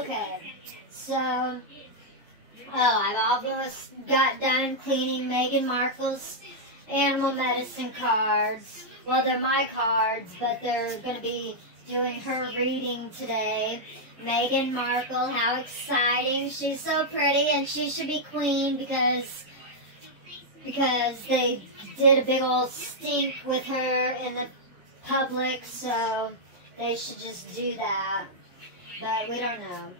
Okay, so, I've almost got done cleaning Meghan Markle's animal medicine cards. Well, they're my cards, but they're going to be doing her reading today. Meghan Markle, how exciting. She's so pretty, and she should be queen because they did a big old stink with her in the public, so they should just do that. But we don't know.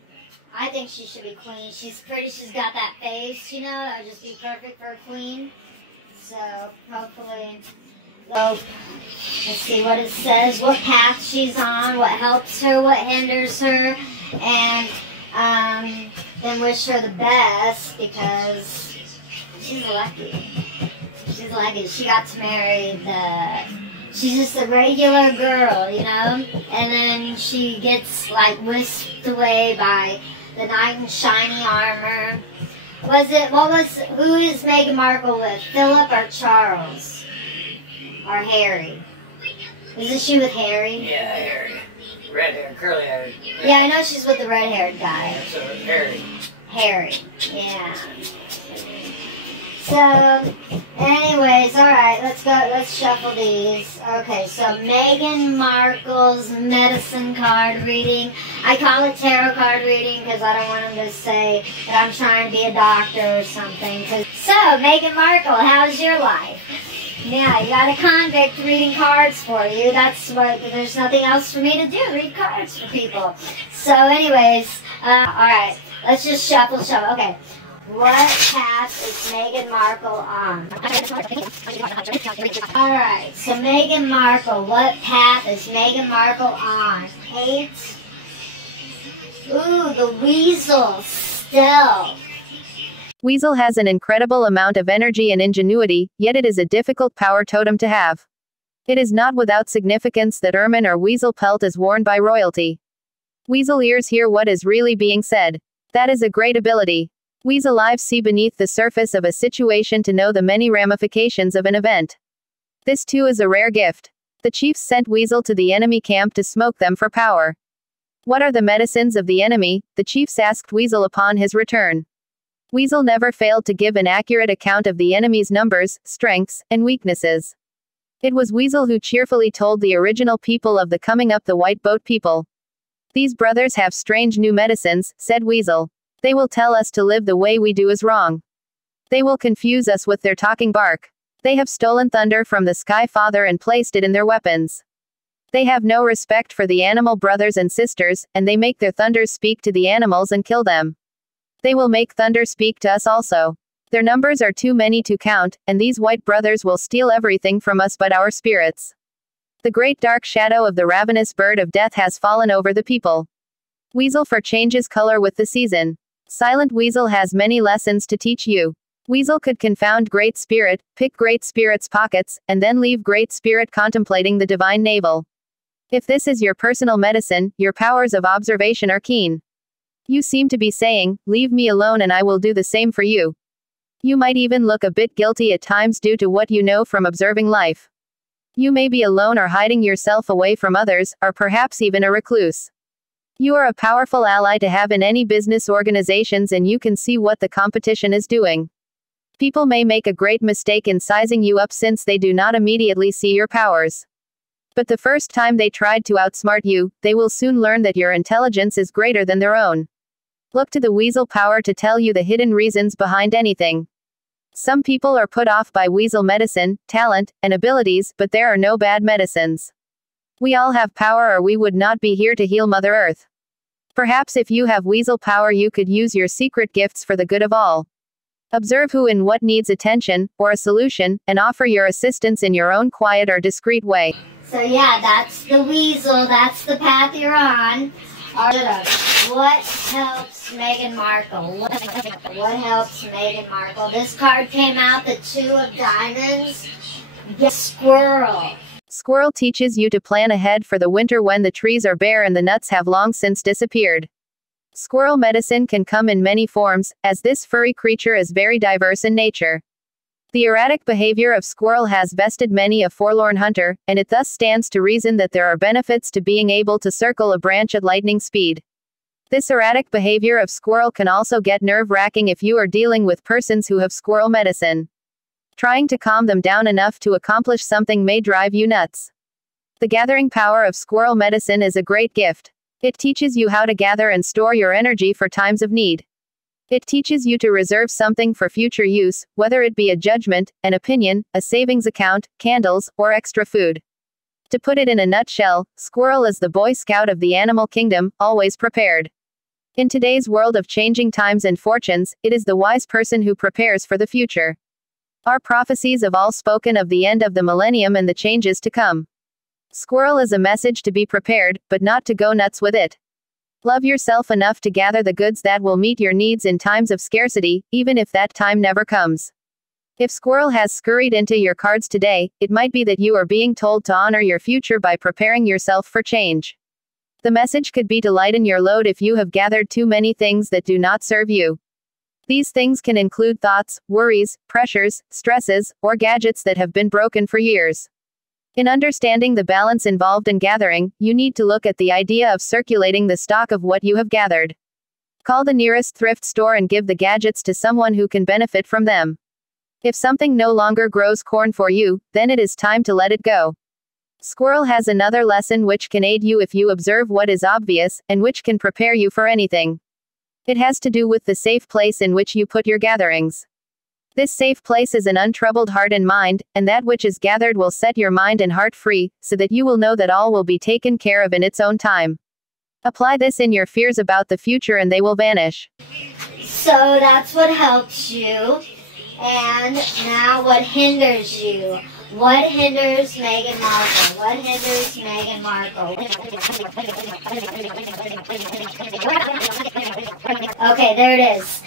I think she should be queen. She's pretty. She's got that face, you know. That would just be perfect for a queen. So, hopefully. So, let's see what it says, what path she's on, what helps her, what hinders her, and then wish her the best because she's lucky. She's lucky. She got to marry she's just a regular girl, you know, and then she gets like whisked away by the knight in shiny armor. Who is Meghan Markle with? Philip or Charles? Or Harry? Isn't she with Harry? Yeah, Harry. Red hair, curly hair. Yeah, I know she's with the red-haired guy. Yeah, so Harry. Harry, yeah. So, anyways, alright, let's shuffle these. Okay, so Meghan Markle's medicine card reading. I call it tarot card reading because I don't want them to say that I'm trying to be a doctor or something. So, Meghan Markle, how's your life? Yeah, you got a convict reading cards for you. That's what, there's nothing else for me to do, read cards for people. So anyways, alright, let's just shuffle. Okay, what path is Meghan Markle on? Alright, so Meghan Markle, what path is Meghan Markle on? 8. Ooh, the weasel, still. Weasel has an incredible amount of energy and ingenuity, yet it is a difficult power totem to have. It is not without significance that ermine or weasel pelt is worn by royalty. Weasel ears hear what is really being said. That is a great ability. Weasel eyes see beneath the surface of a situation to know the many ramifications of an event. This too is a rare gift. The chiefs sent Weasel to the enemy camp to smoke them for power. What are the medicines of the enemy? The chiefs asked Weasel upon his return. Weasel never failed to give an accurate account of the enemy's numbers, strengths, and weaknesses. It was Weasel who cheerfully told the original people of the coming up the white boat people. These brothers have strange new medicines, said Weasel. They will tell us to live the way we do is wrong. They will confuse us with their talking bark. They have stolen thunder from the Sky Father and placed it in their weapons. They have no respect for the animal brothers and sisters, and they make their thunders speak to the animals and kill them. They will make thunder speak to us also. Their numbers are too many to count, and these white brothers will steal everything from us but our spirits. The great dark shadow of the ravenous bird of death has fallen over the people. Weasel for changes color with the season. Silent Weasel has many lessons to teach you. Weasel could confound Great Spirit, pick Great Spirit's pockets, and then leave Great Spirit contemplating the divine navel. If this is your personal medicine, your powers of observation are keen. You seem to be saying, leave me alone and I will do the same for you. You might even look a bit guilty at times due to what you know from observing life. You may be alone or hiding yourself away from others, or perhaps even a recluse. You are a powerful ally to have in any business organizations and you can see what the competition is doing. People may make a great mistake in sizing you up since they do not immediately see your powers. But the first time they tried to outsmart you, they will soon learn that your intelligence is greater than their own. Look to the Weasel power to tell you the hidden reasons behind anything. Some people are put off by Weasel medicine, talent, and abilities, but there are no bad medicines. We all have power or we would not be here to heal Mother Earth. Perhaps if you have Weasel power you could use your secret gifts for the good of all. Observe who and what needs attention, or a solution, and offer your assistance in your own quiet or discreet way. So yeah, that's the Weasel, that's the path you're on. What helps Meghan Markle? What helps Meghan Markle? This card came out, the 2 of Diamonds. Get Squirrel. Squirrel teaches you to plan ahead for the winter when the trees are bare and the nuts have long since disappeared. Squirrel medicine can come in many forms, as this furry creature is very diverse in nature. The erratic behavior of squirrel has bested many a forlorn hunter, and it thus stands to reason that there are benefits to being able to circle a branch at lightning speed. This erratic behavior of squirrel can also get nerve-wracking if you are dealing with persons who have squirrel medicine. Trying to calm them down enough to accomplish something may drive you nuts. The gathering power of squirrel medicine is a great gift. It teaches you how to gather and store your energy for times of need. It teaches you to reserve something for future use, whether it be a judgment, an opinion, a savings account, candles, or extra food. To put it in a nutshell, squirrel is the Boy Scout of the animal kingdom, always prepared. In today's world of changing times and fortunes, it is the wise person who prepares for the future. Our prophecies have all spoken of the end of the millennium and the changes to come. Squirrel is a message to be prepared, but not to go nuts with it. Love yourself enough to gather the goods that will meet your needs in times of scarcity, even if that time never comes. If squirrel has scurried into your cards today, it might be that you are being told to honor your future by preparing yourself for change. The message could be to lighten your load if you have gathered too many things that do not serve you. These things can include thoughts, worries, pressures, stresses, or gadgets that have been broken for years. In understanding the balance involved in gathering, you need to look at the idea of circulating the stock of what you have gathered. Call the nearest thrift store and give the gadgets to someone who can benefit from them. If something no longer grows corn for you, then it is time to let it go. Squirrel has another lesson which can aid you if you observe what is obvious, and which can prepare you for anything. It has to do with the safe place in which you put your gatherings. This safe place is an untroubled heart and mind, and that which is gathered will set your mind and heart free, so that you will know that all will be taken care of in its own time. Apply this in your fears about the future and they will vanish. So that's what helps you. And now what hinders you? What hinders Meghan Markle? What hinders Meghan Markle? Okay, there it is.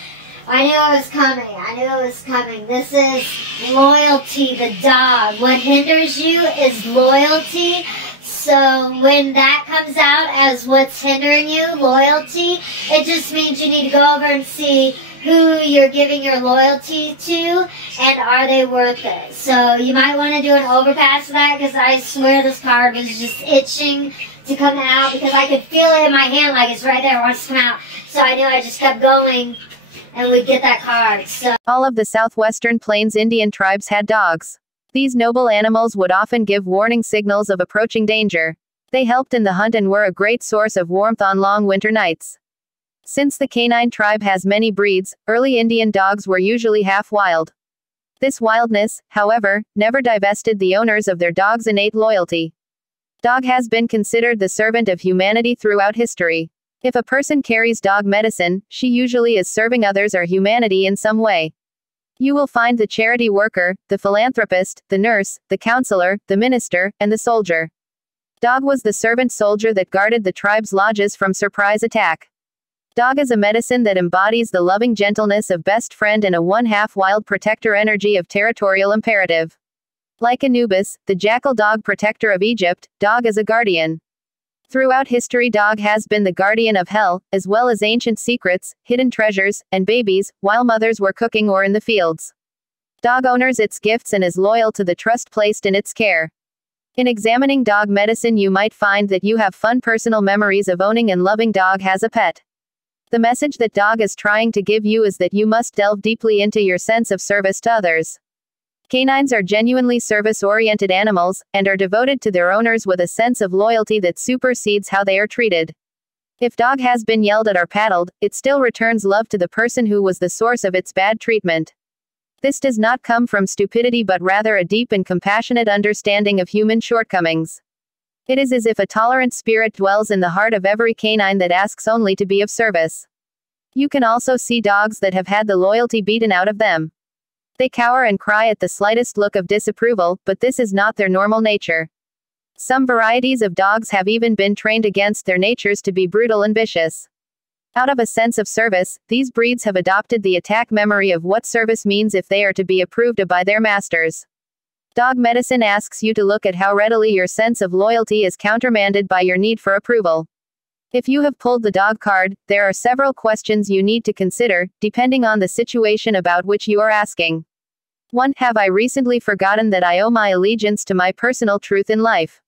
I knew it was coming. I knew it was coming. This is loyalty, the dog. What hinders you is loyalty. So when that comes out as what's hindering you, loyalty, it just means you need to go over and see who you're giving your loyalty to, and are they worth it. So you might want to do an overpass of that, because I swear this card was just itching to come out, because I could feel it in my hand like it's right there, it wants to come out. So I knew I just kept going and we'd get that card. So all of the southwestern plains Indian tribes had dogs. These noble animals would often give warning signals of approaching danger. They helped in the hunt and were a great source of warmth on long winter nights. Since the canine tribe has many breeds, early Indian dogs were usually half wild. This wildness, however, never divested the owners of their dog's innate loyalty. Dog has been considered the servant of humanity throughout history. If a person carries dog medicine, she usually is serving others or humanity in some way. You will find the charity worker, the philanthropist, the nurse, the counselor, the minister, and the soldier. Dog was the servant soldier that guarded the tribe's lodges from surprise attack. Dog is a medicine that embodies the loving gentleness of best friend and a one-half wild protector energy of territorial imperative. Like Anubis, the jackal dog protector of Egypt, dog is a guardian. Throughout history, dog has been the guardian of hell, as well as ancient secrets, hidden treasures, and babies, while mothers were cooking or in the fields. Dog honors its gifts and is loyal to the trust placed in its care. In examining dog medicine, you might find that you have fun personal memories of owning and loving dog as a pet. The message that dog is trying to give you is that you must delve deeply into your sense of service to others. Canines are genuinely service-oriented animals, and are devoted to their owners with a sense of loyalty that supersedes how they are treated. If dog has been yelled at or paddled, it still returns love to the person who was the source of its bad treatment. This does not come from stupidity but rather a deep and compassionate understanding of human shortcomings. It is as if a tolerant spirit dwells in the heart of every canine that asks only to be of service. You can also see dogs that have had the loyalty beaten out of them. They cower and cry at the slightest look of disapproval, but this is not their normal nature. Some varieties of dogs have even been trained against their natures to be brutal and vicious. Out of a sense of service, these breeds have adopted the attack memory of what service means if they are to be approved of by their masters. Dog medicine asks you to look at how readily your sense of loyalty is countermanded by your need for approval. If you have pulled the dog card, there are several questions you need to consider, depending on the situation about which you are asking. 1. Have I recently forgotten that I owe my allegiance to my personal truth in life?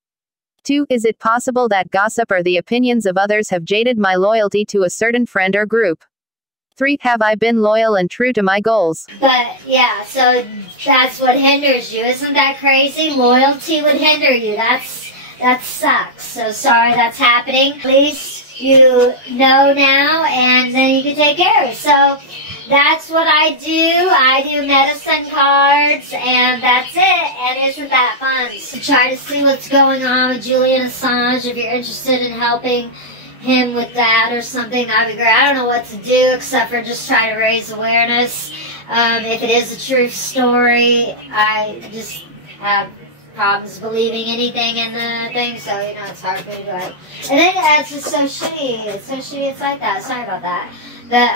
2. Is it possible that gossip or the opinions of others have jaded my loyalty to a certain friend or group? 3. Have I been loyal and true to my goals? But yeah, so that's what hinders you. Isn't that crazy? Loyalty would hinder you. That sucks. So sorry that's happening. At least you know now, and then you can take care of it. So that's what I do. I do medicine cards, and that's it. And isn't that fun? So try to see what's going on with Julian Assange if you're interested in helping him with that or something. That'd be great. I don't know what to do except for just try to raise awareness. If it is a true story, I just have problems believing anything in the thing, so you know it's hard for me to do it. And then it's just so shitty. It's so shitty. It's like that. Sorry about that. But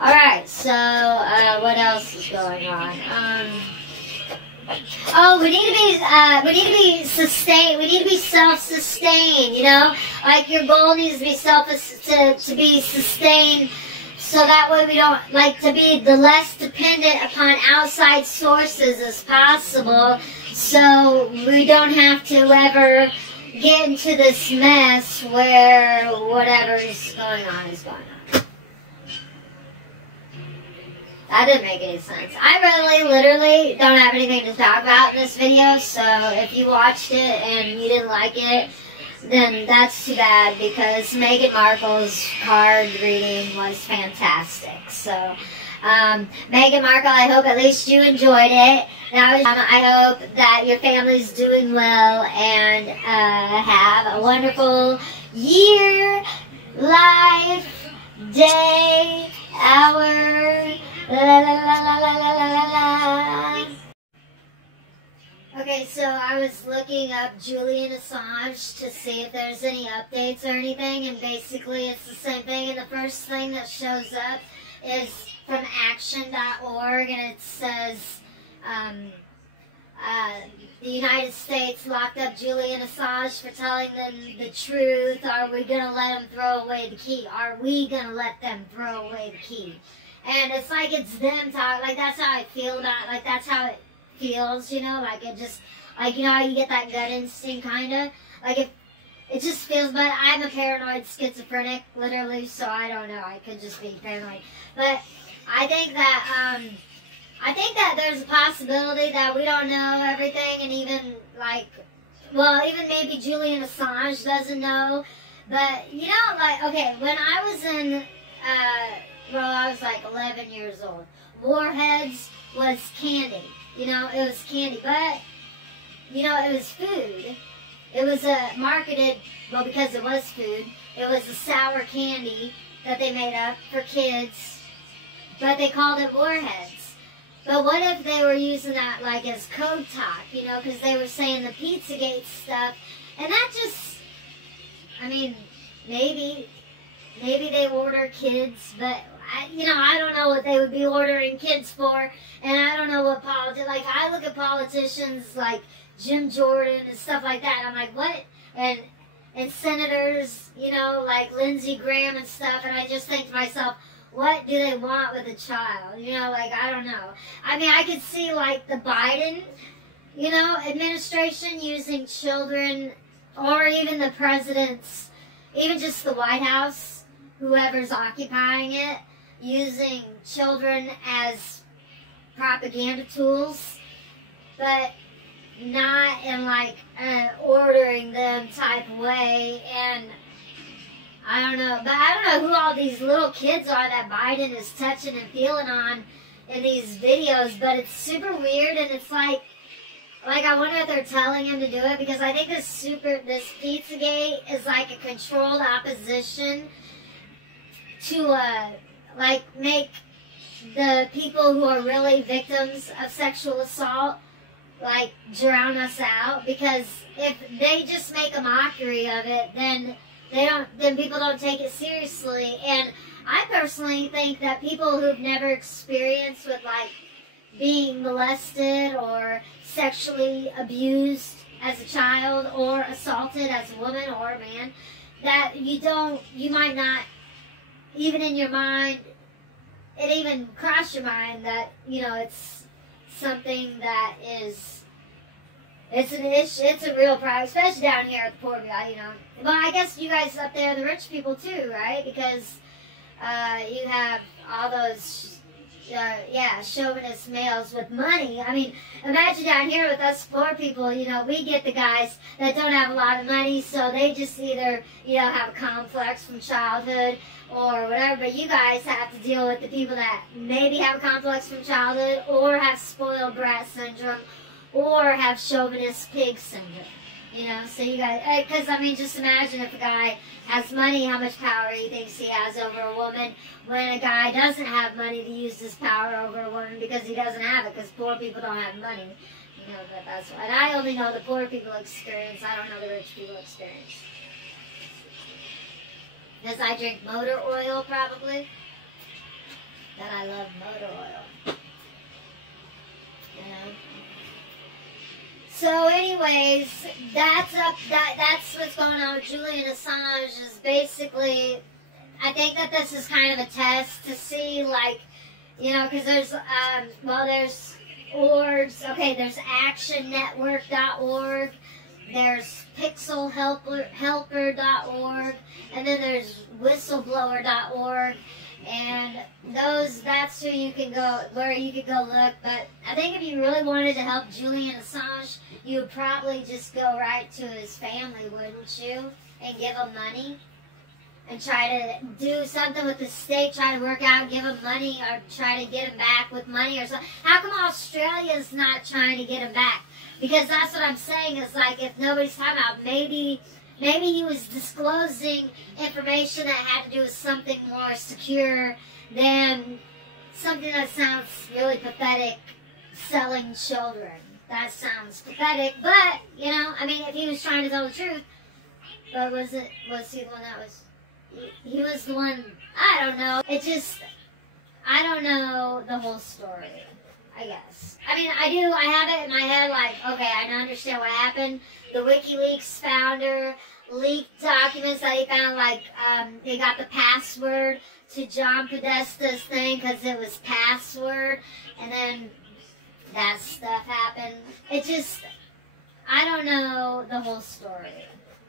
all right. So what else is going on? Oh, we need to be sustained. We need to be self-sustained. You know, like your goal needs to be to be sustained, so that way we don't to be the less dependent upon outside sources as possible. So we don't have to ever get into this mess where whatever is going on is going on. That didn't make any sense. I really, literally don't have anything to talk about in this video, so if you watched it and you didn't like it, then that's too bad, because Meghan Markle's card reading was fantastic. So, Meghan Markle, I hope at least you enjoyed it. I hope that your family's doing well and have a wonderful year, life, day, hour, la la la la la la la la. Okay, so I was looking up Julian Assange to see if there's any updates or anything, and basically it's the same thing, and the first thing that shows up is from action.org, and it says, the United States locked up Julian Assange for telling them the truth. Are we going to let him throw away the key? Are we going to let them throw away the key? And it's like it's them talking, like that's how I feel about it, like that's how it feels, you know, like it just, like, you know how you get that gut instinct, kind of, like if, it just feels, but I'm a paranoid schizophrenic, literally, so I don't know, I could just be paranoid, but I think that there's a possibility that we don't know everything, and even, like, well, even maybe Julian Assange doesn't know, but, you know, like, okay, when I was in, I was like 11 years old, Warheads was candy. You know, it was candy, but, you know, it was food. It was marketed, well, because it was food, it was a sour candy that they made up for kids, but they called it Warheads. But what if they were using that, like, as code talk, you know, because they were saying the Pizzagate stuff, and that just, I mean, maybe they order kids, but I don't know what they would be ordering kids for, and I don't know what like, I look at politicians like Jim Jordan and stuff like that, and I'm like, what? And senators, you know, like Lindsey Graham and stuff, and I just think to myself, what do they want with a child? You know, like, I don't know. I mean, I could see, like, the Biden, you know, administration using children, or even the president's, even just the White House, whoever's occupying it, using children as propaganda tools, but not in like ordering them type way. And I don't know, but I don't know who all these little kids are that Biden is touching and feeling on in these videos, but it's super weird, and it's like I wonder if they're telling him to do it, because I think this Pizzagate is like a controlled opposition to like make the people who are really victims of sexual assault like drown us out, because if they just make a mockery of it, then people don't take it seriously. And I personally think that people who've never experienced with like being molested or sexually abused as a child or assaulted as a woman or a man, that you might not, even in your mind, it even crossed your mind that, you know, it's something that is, it's an issue, it's a real problem, especially down here at the poor guy, you know. Well, I guess you guys up there are the rich people too, right? Because you have all those, chauvinist males with money. I mean, imagine down here with us poor people, you know, we get the guys that don't have a lot of money, so they just either, you know, have a complex from childhood or whatever, but you guys have to deal with the people that maybe have a complex from childhood or have spoiled brat syndrome or have chauvinist pig syndrome. You know, so you guys, because I mean, just imagine if a guy has money, how much power he thinks he has over a woman, when a guy doesn't have money to use his power over a woman because he doesn't have it, because poor people don't have money. You know, but that's why. And I only know the poor people experience, I don't know the rich people experience. Because I drink motor oil, probably. That I love motor oil. You know? So anyways, that's what's going on with Julian Assange. Is basically, I think that this is kind of a test to see, like, you know, because there's there's orgs. Okay, there's actionnetwork.org, there's pixelhelper.org, and then there's whistleblower.org. And that's who you can go, where you could go look. But I think if you really wanted to help Julian Assange, you would probably just go right to his family, wouldn't you? And give him money. And try to do something with the state, try to work out, give him money, or try to get him back with money or something. How come Australia's not trying to get him back? Because that's what I'm saying, is like, if nobody's talking about, maybe he was disclosing information that had to do with something more secure than something that sounds really pathetic, selling children. That sounds pathetic, but, you know, I mean, if he was trying to tell the truth, but was he the one that was, he was the one, I don't know. It just, I don't know the whole story, I guess. I mean, I have it in my head, like, okay, I understand what happened. The WikiLeaks founder leaked documents that he found, like, they got the password to John Podesta's thing because it was password, and then that stuff happened. It just, I don't know the whole story,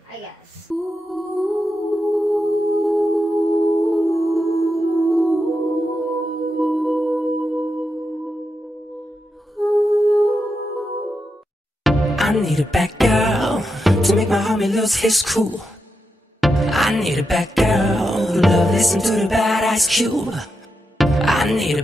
I guess. I need a bad girl to make my homie lose his cool. I need a bad girl who love listen to the bad Ice Cube. I need a